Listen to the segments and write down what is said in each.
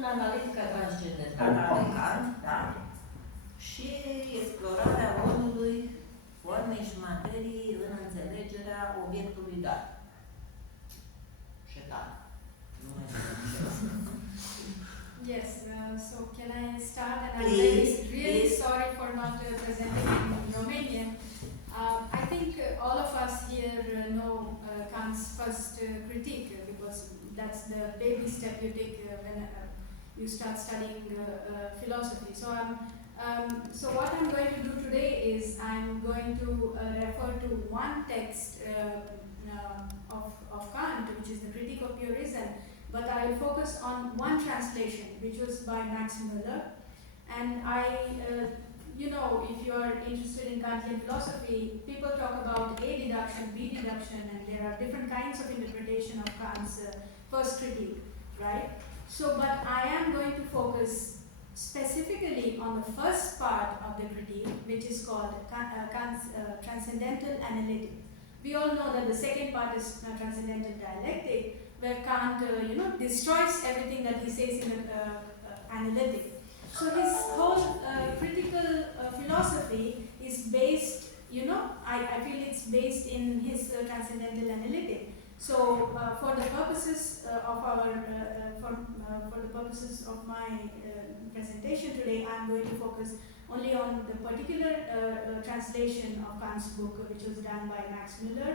în analitica transcendentală a Kant, da? Și explorarea rolului formei și materiei în înțelegerea obiectului dat. Și da. Yes, so can I start? And Please, I'm really sorry for not presenting in Romanian. I think all of us here know Kant's first critique because that's the baby step you take when you start studying philosophy. So what I'm going to do today is I'm going to refer to one text of Kant, which is the Critique of Pure Reason, but I will focus on one translation, which was by Max Müller. And you know, if you are interested in Kantian philosophy, people talk about A deduction, B deduction, and there are different kinds of interpretation of Kant's first critique, right? So, but I am going to focus specifically on the first part of the critique, which is called Kant's transcendental analytic. We all know that the second part is transcendental dialectic, where Kant, destroys everything that he says in the analytic. So his whole critical philosophy is based, I feel it's based in his transcendental analytic. So for the purposes of my presentation today, I'm going to focus only on the particular translation of Kant's book, which was done by Max Müller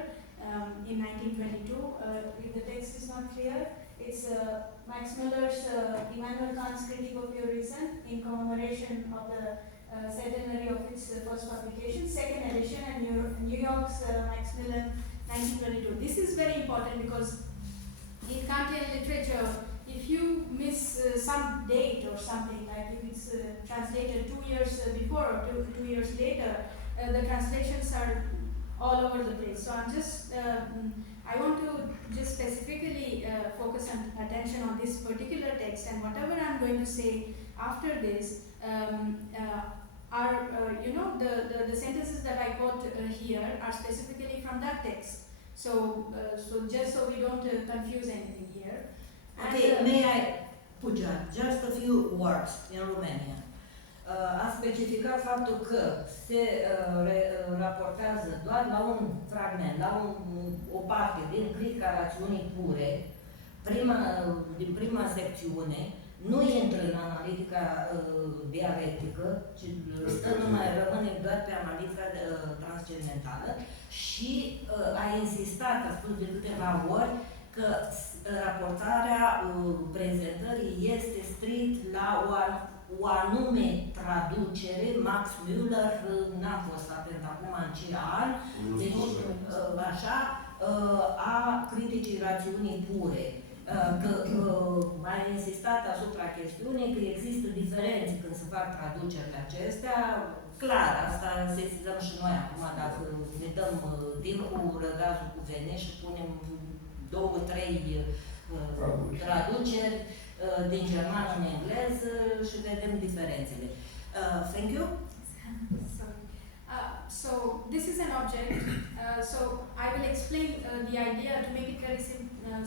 in 1922. If the text is not clear, it's Max Müller's Immanuel Kant's Critique of Pure Reason in commemoration of the centenary of its first publication, second edition, and New York's Max Müller 1922. This is very important because in Kantian literature, if you miss some date or something, like if it's translated 2 years before or 2 years later, the translations are all over the place. So I want to just specifically focus attention on this particular text, and whatever I'm going to say after this are, the sentences that I quote here are specifically from that text. So just so we don't confuse anything here. Okay, may I, Pooja, just a few words in Romanian. A specificat faptul că se raportează doar la un fragment, la o parte din Critica Rațiunii Pure, din prima secțiune, nu intră în analitica dialectică, ci rămâne doar pe analitica transcendentală și a insistat, a spus de câteva ori, că raportarea prezentării este strict la o anume traducere. Max Müller n-a fost atent acum în ce an, deci așa, a Criticii Rațiunii Pure. Că a insistat asupra chestiunii că există diferențe când se fac traducerile acestea. Clar, asta sesizăm și noi acum, dacă ne dăm timpul, răgazul cu vene și punem 2-3 traduceri din germană în engleză și vedem diferențele. Thank you. So this is an object. So I will explain the idea to make it very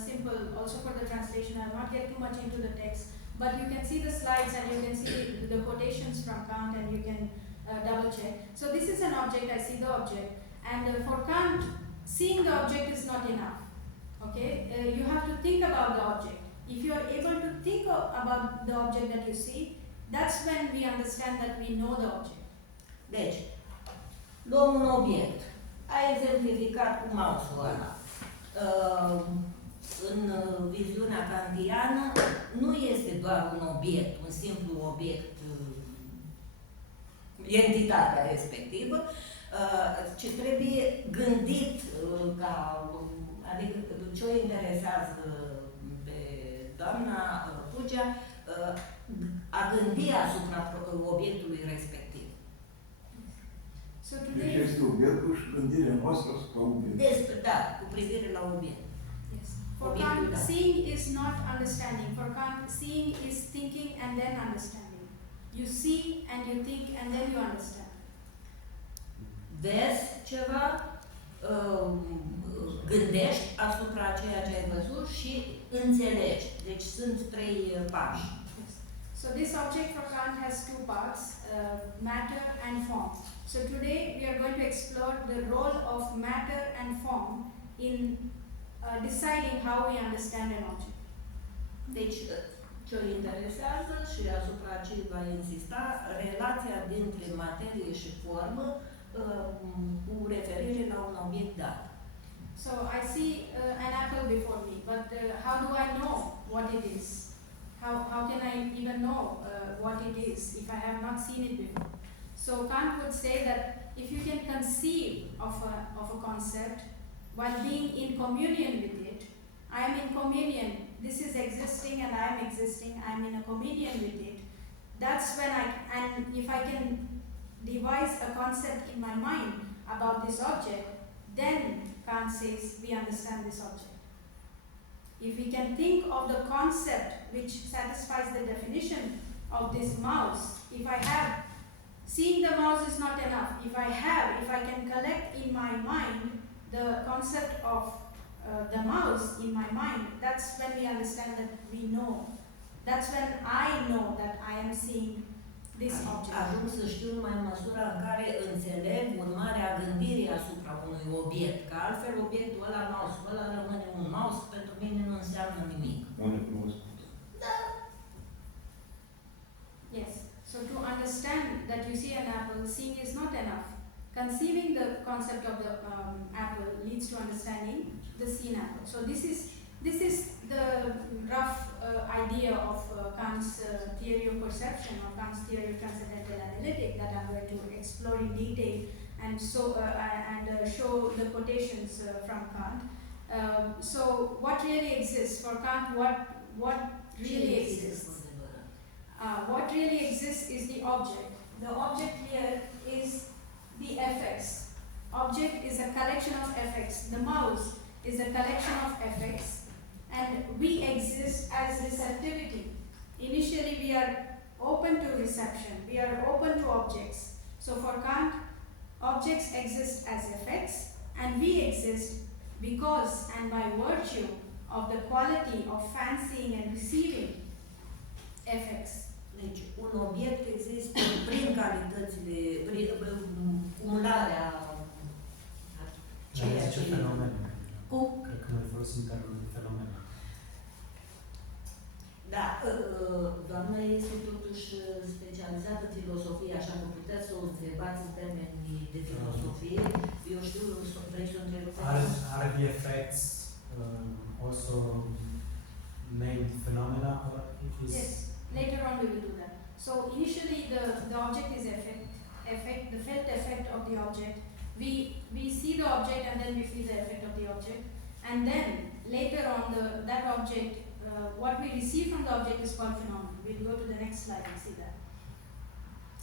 simple also for the translation. I will not get too much into the text, but you can see the slides and you can see the quotations from Kant and you can double check. So this is an object, I see the object, and for Kant, seeing the object is not enough. Okay, you have to think about the object. If you are able to think about the object that you see, that's when we understand that we know the object. Deci, luăm un obiect. Ai exemplificat cu mouse-ul ăla. În viziunea kantiană nu este doar un obiect, un simplu obiect, entitatea respectivă, ci trebuie gândit ca, adică ce o interesează pe doamna Pooja, a gândi asupra obiectului respectiv. Deci este obiectul și gândirea noastră asupra obiectului. Despre, da, cu privire la obiect. Yes. For Kant, seeing is not understanding. For Kant, seeing is thinking and then understanding. You see and you think and then you understand. Vezi ceva, gândești asupra ceea ce ai văzut și înțelegi. Deci sunt 3 pași. Yes. So this object for Kant has two parts, matter and form. So today we are going to explore the role of matter and form in deciding how we understand an object. Deci, ce o interesează și asupra ce va insista, relația dintre materie și formă cu referire la un obiect dat. So I see an apple before me, but how do I know what it is? How can I even know what it is if I have not seen it before? So Kant would say that if you can conceive of a concept while being in communion with it, I am in communion. This is existing and I am existing. I am in a communion with it. That's when and if I can devise a concept in my mind about this object, then Kant says we understand this object. If we can think of the concept which satisfies the definition of this mouse, if I have, seeing the mouse is not enough. If I can collect in my mind the concept of the mouse in my mind, that's when we understand that we know. That's when I know that I am seeing this object. Ajung să știu numai în măsura în care înțeleg urmarea gândirii asupra unui obiect, că altfel obiectul ăla mouse-ul ăla rămâne un mouse, pentru mine nu înseamnă nimic. Da. Yes. So to understand that you see an apple, seeing is not enough. Conceiving the concept of the apple leads to understanding the seen apple. So this is the rough idea of Kant's theory of perception, or Kant's theory of transcendental analytic that I'm going to explore in detail and show the quotations from Kant. So what really exists for Kant? What really exists? What really exists is the object. The object here is the effects. Object is a collection of effects. The mouse is a collection of effects, and we exist as receptivity. Initially we are open to reception, we are open to objects. So for Kant, objects exist as effects, and we exist because and by virtue of the quality of fancying and receiving effects. Deci, un obiect există prin calitățile, prin cumularea ceea ce... fenomen. Cum? Cred că noi folosim termenul fenomen. Da, doamna este totuși specializată în filosofie, așa că puteți să o întrebați în termeni de filosofie. Eu știu, vrei să o întrebați? Are the effects also named phenomena, or it is... Yes. Later on we will do that. So initially the object is the felt effect of the object. We see the object and then we feel the effect of the object. And then later on that object, what we receive from the object is called phenomenon. We'll go to the next slide and see that.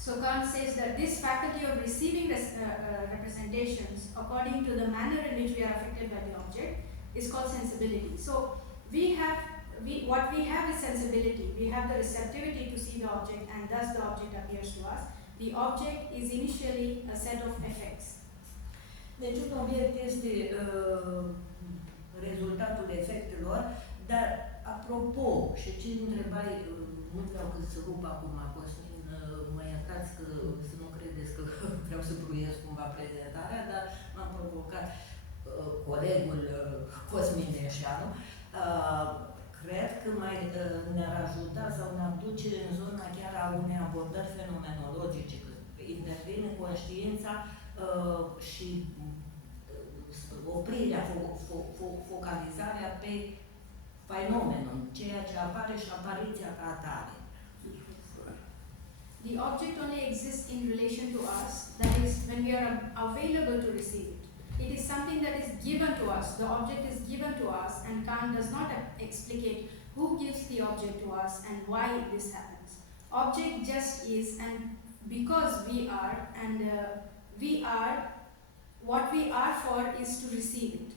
So Kant says that this faculty of receiving representations according to the manner in which we are affected by the object is called sensibility. So what we have is sensibility. We have the receptivity to see the object, and thus the object appears to us. The object is initially a set of effects. Deci un obiect este rezultatul efectelor, dar apropo, și ce întrebai, nu vreau că să rup acum, Cosmin, mă iertați că să nu credeți că vreau să pruiesc cumva prezentarea, dar m-am provocat colegul Cosmin Deșanu. Cred că mai ne-ar ajuta sau ne-ar duce în zona chiar a unei abordări fenomenologice, că intervine conștiința și oprirea, focalizarea pe fenomenul, ceea ce apare și apariția ca atare. The object only exists in relation to us, that is, when we are available to receive it. It is something that is given to us. The object is given to us, and Kant does not explicate who gives the object to us and why this happens. Object just is, and because we are, and what we are for is to receive it.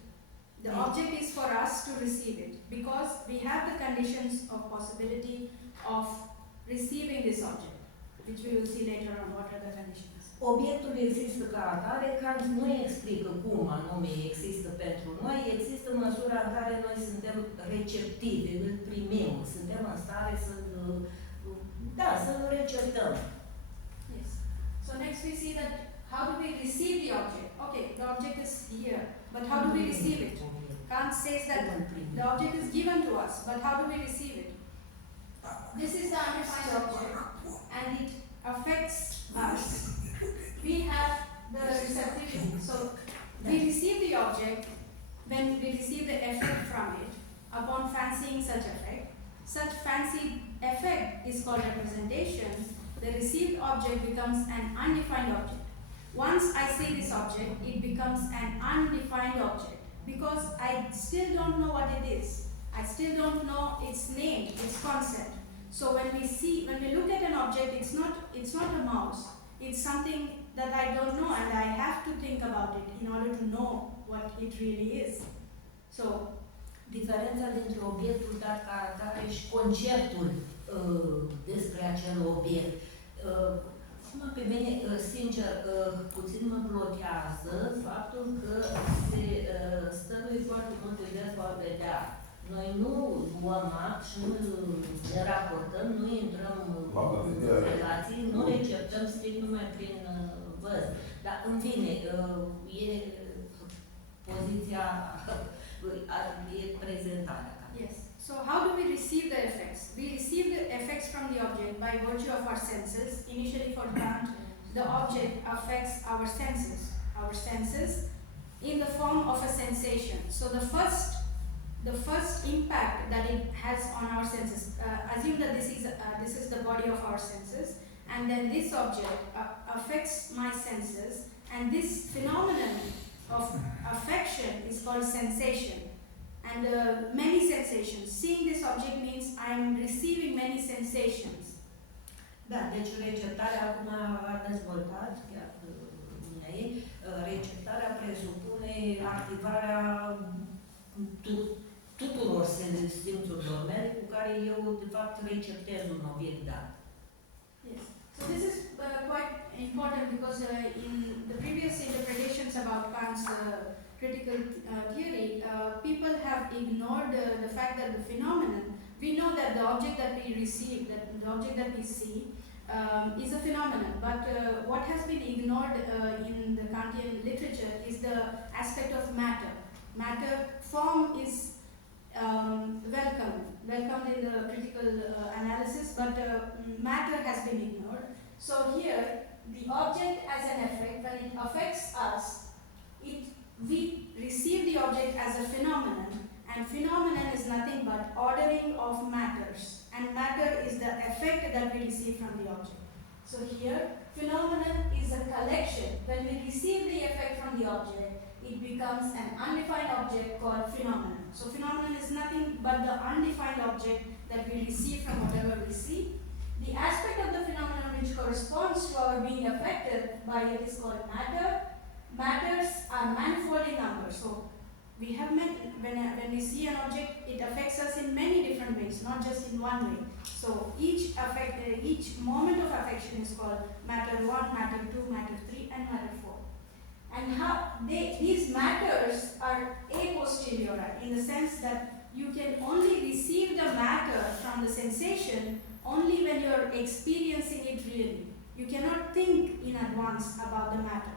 The object is for us to receive it, because we have the conditions of possibility of receiving this object, which we will see later on what are the conditions. Obiectul există ca atare, Kant nu explică cum anume există pentru noi, există în măsura în care noi suntem receptivi, îl primim, suntem în stare să Da, să-l receptăm. Yes. So next we see that how do we receive the object? Okay, the object is here, but how do we receive it? Kant says that the object is given to us, but how do we receive it? This is the undefined object, and it affects us. We have the receptivity. So we receive the object when we receive the effect from it upon fancying such effect. Such fancied effect is called representation. The received object becomes an undefined object. Once I see this object, it becomes an undefined object because I still don't know what it is. I still don't know its name, its concept. So when we look at an object, it's not a mouse. It's something that I don't know, and I have to think about it in order to know what it really is. So diferența dintre obiectul dat ca atare și conceptul despre acel obiect. Acum pe mine, sincer, puțin mă blochează faptul că se stăruie foarte multe verbe a vedea. Noi nu luăm act și nu ne raportăm, nu intrăm în relații, nu receptăm strict numai prin văz. Dar, în fine, e poziția, e prezentarea. yes. So how do we receive the effects? We receive the effects from the object by virtue of our senses. Initially for Kant, the object affects our senses. Our senses in the form of a sensation. So the first impact that it has on our senses, assume that this is the body of our senses, and then this object affects my senses, and this phenomenon of affection is called sensation. And many sensations. Seeing this object means I am receiving many sensations. Da, deci receptarea acum a dezvoltat, chiar ei, receptarea presupune activarea tuturor simțurilor mele cu care eu, de fapt, receptez un obiect dat. Yes. So this is quite important because in the previous interpretations about Kant's critical theory, people have ignored the fact that the phenomenon, we know that the object that we receive, that the object that we see, is a phenomenon. But what has been ignored in the Kantian literature is the aspect of matter. Matter form is welcomed in the critical analysis, but matter has been ignored. So here, the object as an effect, when it affects us, we receive the object as a phenomenon, and phenomenon is nothing but ordering of matters, and matter is the effect that we receive from the object. So here, phenomenon is a collection. When we receive the effect from the object, it becomes an undefined object called phenomenon. So phenomenon is nothing but the undefined object that we receive from whatever we see. The aspect of the phenomenon which corresponds to our being affected by it is called matter. Matters are manifold in number. So we have when we see an object, it affects us in many different ways, not just in one way. So each moment of affection is called matter 1, matter 2, matter 3, and matter 4. And how these matters are a posteriori, in the sense that you can only receive the matter from the sensation only when you're experiencing it really. You cannot think in advance about the matter.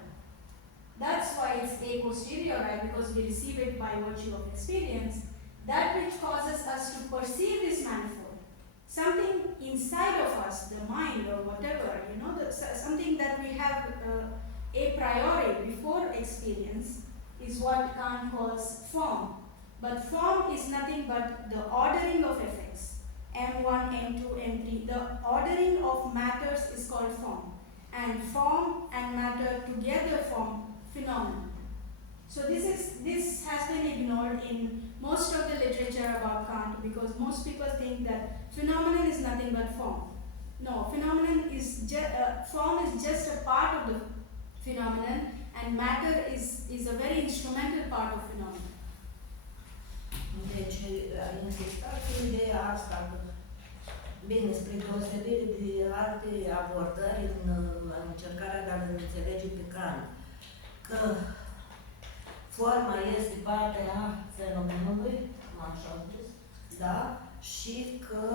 That's why it's a posteriori, because we receive it by virtue of experience. That which causes us to perceive this manifold, something inside of us, the mind or whatever, something that we have a priori before experience, is what Kant calls form. But form is nothing but the ordering of effects. M1, M2, M3. The ordering of matters is called form. And form and matter together form phenomenon. So this has been ignored in most of the literature about Kant, because most people think that phenomenon is nothing but form. No, phenomenon is form is just a part of the phenomenon, and matter is a very instrumental part of phenomenon. Deci, insistat cu ideea asta, bine, spre deosebire de alte abordări în încercarea de a înțelege pe Kant, că forma este parte a fenomenului, cum așa am zis, da? Și că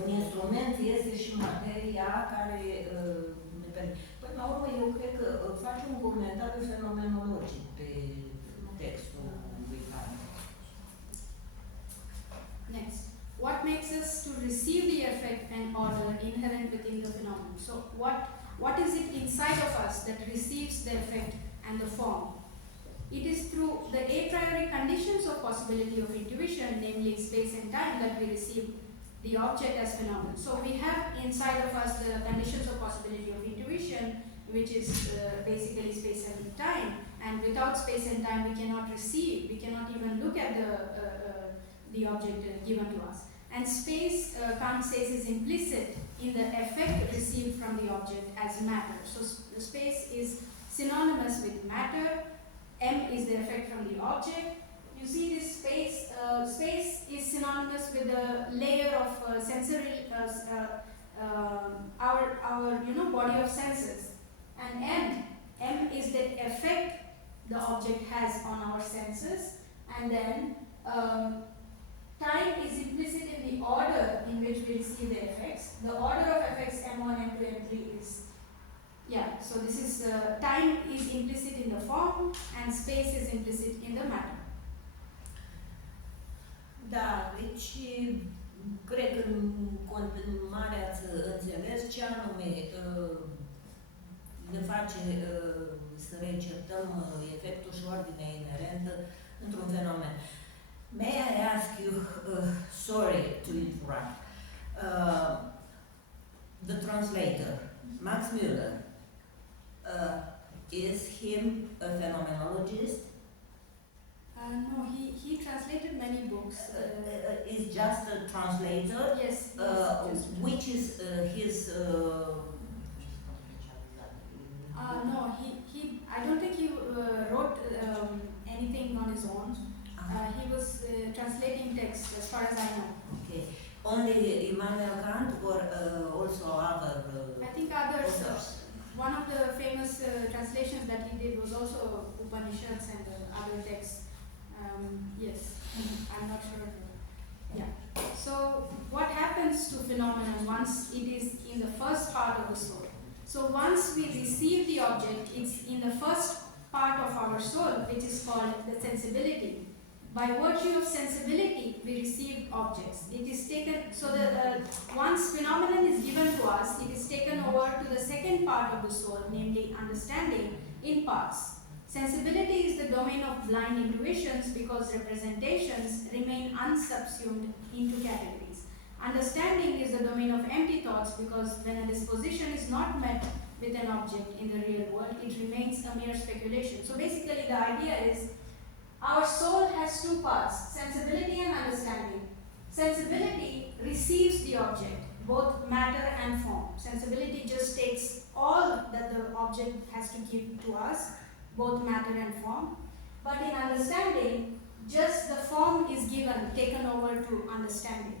un instrument este și materia care ne permite. Până la urmă, eu cred că face un comentariu fenomenologic pe textul lui Kant. Next. What makes us to receive the effect and order inherent within the phenomenon? So what is it inside of us that receives the effect and the form? It is through the a priori conditions of possibility of intuition, namely space and time, that we receive the object as phenomenon. So we have inside of us the conditions of possibility of intuition, which is basically space and time. And without space and time, we cannot receive, we cannot even look at the object given to us. And space, Kant says, is implicit in the effect received from the object as matter. So space is synonymous with matter. M is the effect from the object. You see this space, space is synonymous with the layer of sensory, our body of senses. And M is the effect the object has on our senses. And then time is implicit in the order in which we see the effects. The order of effects M1, M2, M3 is, so this is, time is implicit in the form and space is implicit in the matter. Da, deci cred că în continuare ați înțeles ce anume ne face să receptăm efectul și ordinea inerentă într-un fenomen. May I ask you, sorry to interrupt, the translator, Max Müller, is him a phenomenologist? No, he translated many books. Is just a translator? Yes. Which is his? No, I don't think he wrote anything on his own. He was translating text, as far as I know. Okay. Only Immanuel Kant, or also other? I think others. authors? One of the famous translations that he did was also Upanishads and other texts. Yes, I'm not sure. Yeah. So what happens to phenomenon once it is in the first part of the soul? So once we receive the object, it's in the first part of our soul, which is called the sensibility. By virtue of sensibility, we receive objects. It is taken, so once phenomenon is given to us, it is taken over to the second part of the soul, namely understanding, in parts. Sensibility is the domain of blind intuitions because representations remain unsubsumed into categories. Understanding is the domain of empty thoughts because when a disposition is not met with an object in the real world, it remains a mere speculation. So basically the idea is our soul has two parts, sensibility and understanding. Sensibility receives the object, both matter and form. Sensibility just takes all that the object has to give to us, both matter and form. But in understanding, just the form is given, taken over to understanding.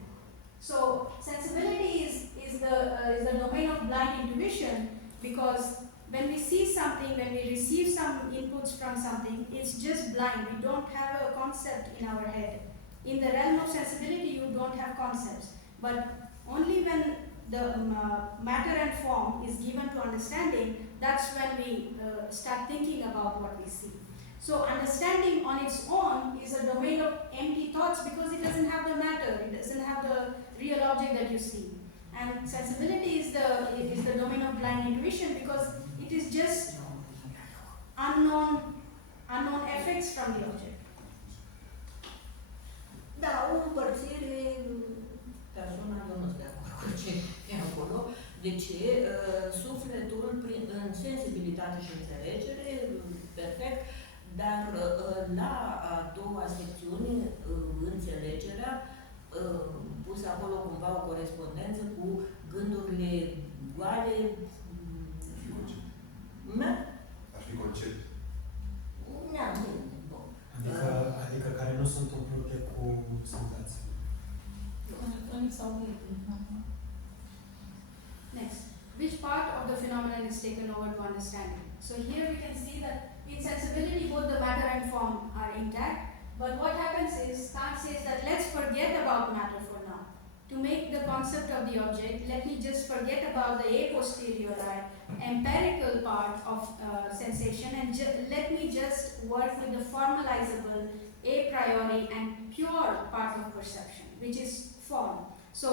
So sensibility is the domain of blind intuition because when we see something, when we receive some inputs from something, it's just blind. We don't have a concept in our head. In the realm of sensibility, you don't have concepts. But only when the matter and form is given to understanding, that's when we start thinking about what we see. So understanding on its own is a domain of empty thoughts because it doesn't have the matter, it doesn't have the real object that you see. And sensibility is the domain of blind intuition because it is just unknown effects from the object. Da, o împărțire personală, nu sunt de acord cu ce e acolo. De ce? Sufletul, în sensibilitate și înțelegere, perfect, dar la a doua secțiune, înțelegerea, pusă acolo cumva o corespondență cu gândurile goale. Ar fi concept. Adică care nu sunt umplute cu senzații. Next, which part of the phenomenon is taken over to understanding? So here we can see that in sensibility both the matter and form are intact, but what happens is Kant says that let's forget about matter for now to make the concept concept of the object, let me just forget about the a posteriori, empirical part of sensation, and let me just work with the formalizable a priori and pure part of perception, which is form. So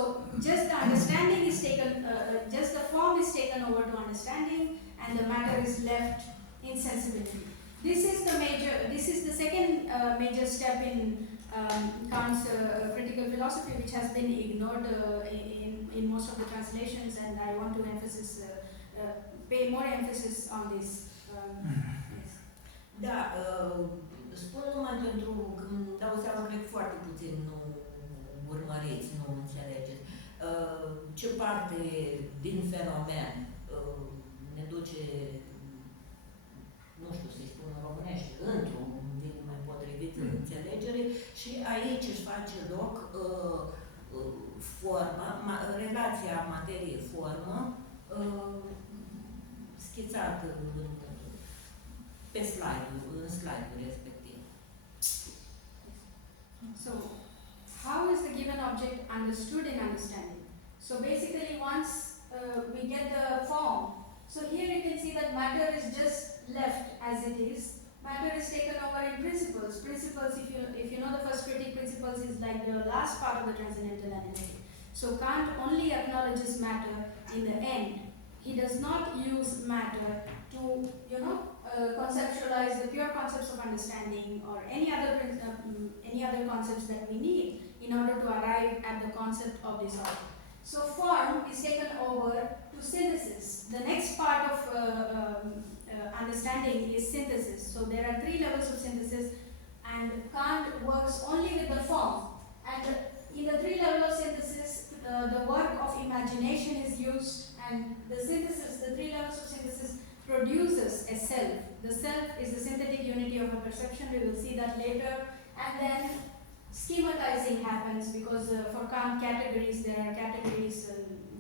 just the understanding is taken, just the form is taken over to understanding, and the matter is left in sensibility. This is the second major step in Kant's critical philosophy, which has been ignored in most of the translations, and I want to pay more emphasis on this. Yes. Da, spun numai pentru că îmi dau seama, cred foarte puțin nu urmăriți, nu înțelegeți. Ce parte din fenomen ne duce, nu știu să-i spun în românește, într-un din mai potrivit înțelegere, și aici își face loc forma, relația materie-formă schițată pe slide-ul, în slide-ul respectiv. So, how is the given object understood in understanding? So basically, once we get the form, so here you can see that matter is just left as it is. Matter is taken over in principles. Principles, if you know the first critic, principles is like the last part of the transcendental analytic. So Kant only acknowledges matter in the end. He does not use matter to, conceptualize the pure concepts of understanding or any other concepts that we need in order to arrive at the concept of this object. So form is taken over to synthesis. The next part of understanding is synthesis. So there are 3 levels of synthesis, and Kant works only with the form. And in the 3 levels of synthesis, the work of imagination is used, and the 3 levels of synthesis produces a self. The self is the synthetic unity of a perception. We will see that later. And then schematizing happens because for Kant categories, there are categories.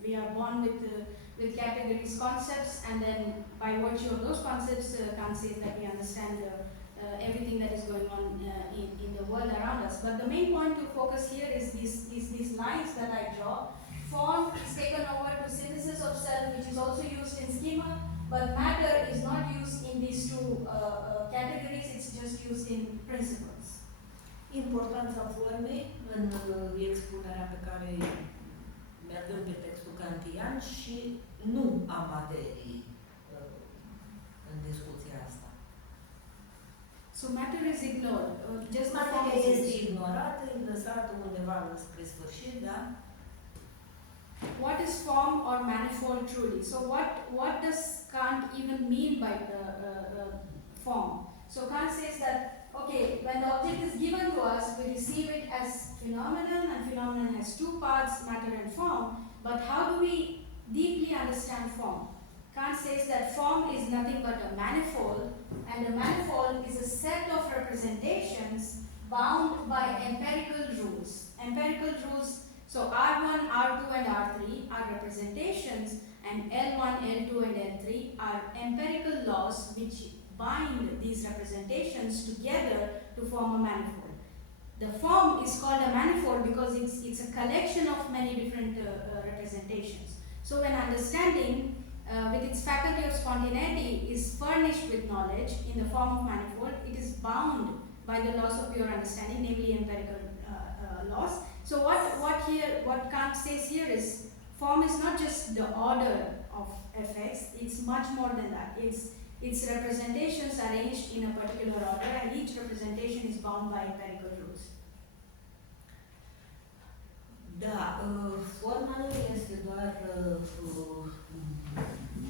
We are born with categories, concepts, and then by virtue of those concepts, Kant says that we understand everything that is going on in the world around us. But the main point to focus here is these lines that I draw. Form is taken over to synthesis of self, which is also used in schema, but matter is not used in these 2 categories, it's just used in principles. Importanța formei în expunerea pe care mergem pe textul kantian și nu a materiei în discuția asta. So matter is ignored. Just Materia este ignorată, e lăsată undeva spre sfârșit, da? What is form or manifold truly? So what does Kant even mean by form? So Kant says that, okay, when the object is given to us, we receive it as phenomenon, and phenomenon has 2 parts, matter and form. But how do we deeply understand form? Kant says that form is nothing but a manifold, and a manifold is a set of representations bound by empirical rules. Empirical rules, so R1, R2 and R3 are representations, and L1, L2 and L3 are empirical laws which bind these representations together to form a manifold. The form is called a manifold because it's a collection of many different representations. So when understanding with its faculty of spontaneity is furnished with knowledge in the form of manifold, it is bound by the laws of pure understanding, namely empirical laws. So what Kant says here is form is not just the order of effects, it's much more than that. Its representations arranged in a particular order, and each representation is bound by empirical rules. Da, forma nu este doar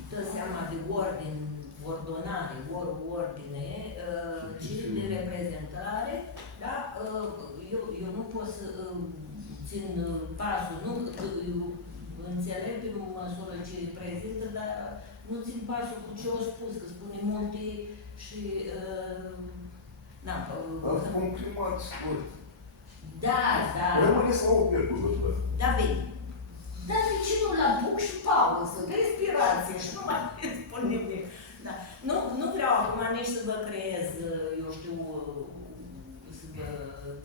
dă seama de ordonare, ordine, ci de reprezentare, da? Eu nu pot să țin pasul, nu înțeleg pe măsură ce prezintă, dar nu țin pasul cu ce au spus, că spune multe și... Ați comprimat scurt. Da. Rămâneți la obiectul, văd. Da, bine. Dar de ce nu la buc și pauză, respirație și nu mai spun nimic. Da. Nu vreau acum nici să vă creez, eu știu, să vă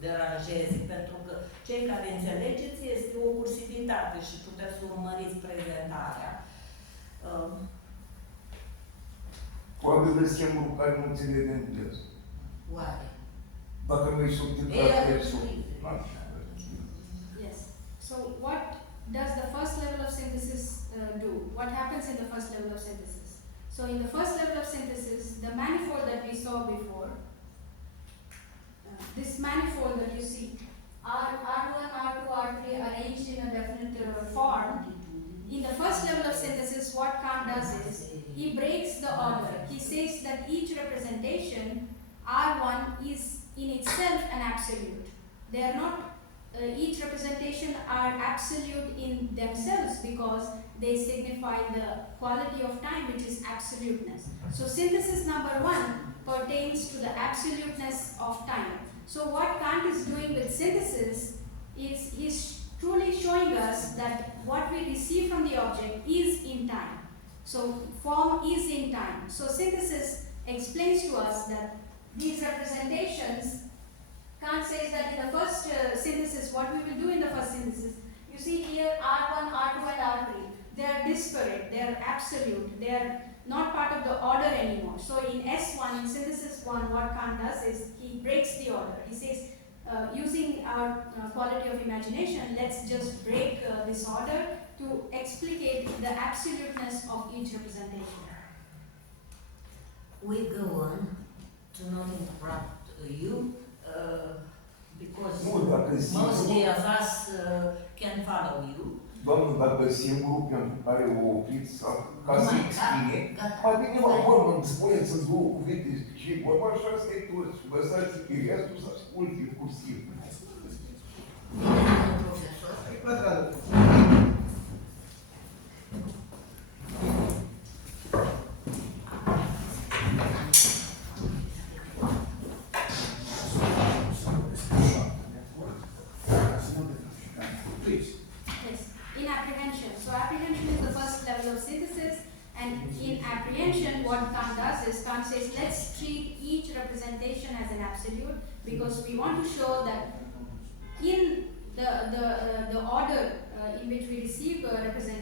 deranjeze, pentru că cei care înțelegeți este o cursivitate și puteți să urmăriți prezentarea. Probabil e singurul care nu înțelege engleză. Oare? Dacă nu-i subtitrat textul. Yes. So what does the first level of synthesis do? What happens in the first level of synthesis? So in the first level of synthesis, the manifold that we saw before, this manifold that you see, R1, R2, R3 arranged in a definite form. In the first level of synthesis, what Kant does is, he breaks the order. He says that each representation, R1, is in itself an absolute. They are not, each representation are absolute in themselves because they signify the quality of time, which is absoluteness. So synthesis number 1 pertains to the absoluteness of time. So what Kant is doing with synthesis is he's truly showing us that what we receive from the object is in time. So form is in time. So synthesis explains to us that these representations, Kant says that in the first synthesis, what we will do in the first synthesis, you see here R1, R2 and R3, they are disparate, they are absolute, they are not part of the order anymore. So in S1, in synthesis 1, what Kant does is he breaks the order. He says, using our quality of imagination, let's just break this order to explicate the absoluteness of each representation. We go on to not interrupt you because mostly of us can follow you. Doamnă, dacă singurul pentru care o opriți ca să exprime, mai bine mă vorbă, îmi spuneți în două cuvinte și vorba așa stai toți, lăsați pe restul să asculte cursiv. Profesor. What Kant does is Kant says let's treat each representation as an absolute because we want to show that in the order in which we receive a representation